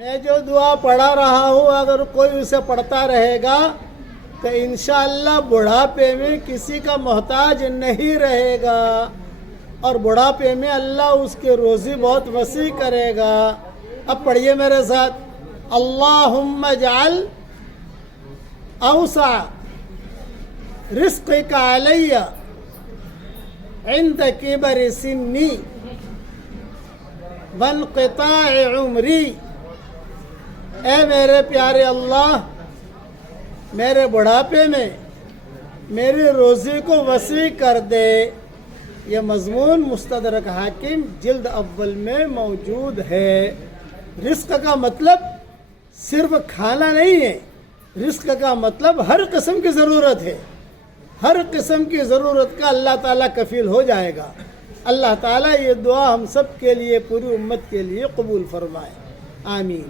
میں جو دعا پڑھا رہا ہوں اگر کوئی اسے پڑھتا رہے گا تو انشاءاللہ بڑھاپے میں کسی کا محتاج نہیں رہے گا، اور بڑھاپے میں اللہ اس کے روزی بہت وسیع کرے گا۔ اب پڑھیے میرے ساتھ، اللہم اجعل اوسع رزقک علی عند کبر سنی وانقطاع عمری۔ اے میرے پیارے اللہ، میرے بڑھاپے میں میری روزی کو وسیع کر دے۔ یہ مضمون مستدرک حاکم جلد اول میں موجود ہے۔ رزق کا مطلب صرف کھانا نہیں ہے، رزق کا مطلب ہر قسم کی ضرورت ہے، ہر قسم کی ضرورت کا اللہ تعالیٰ کفیل ہو جائے گا۔ اللہ تعالیٰ یہ دعا ہم سب کے لیے، پوری امت کے لیے قبول فرمائے، آمین۔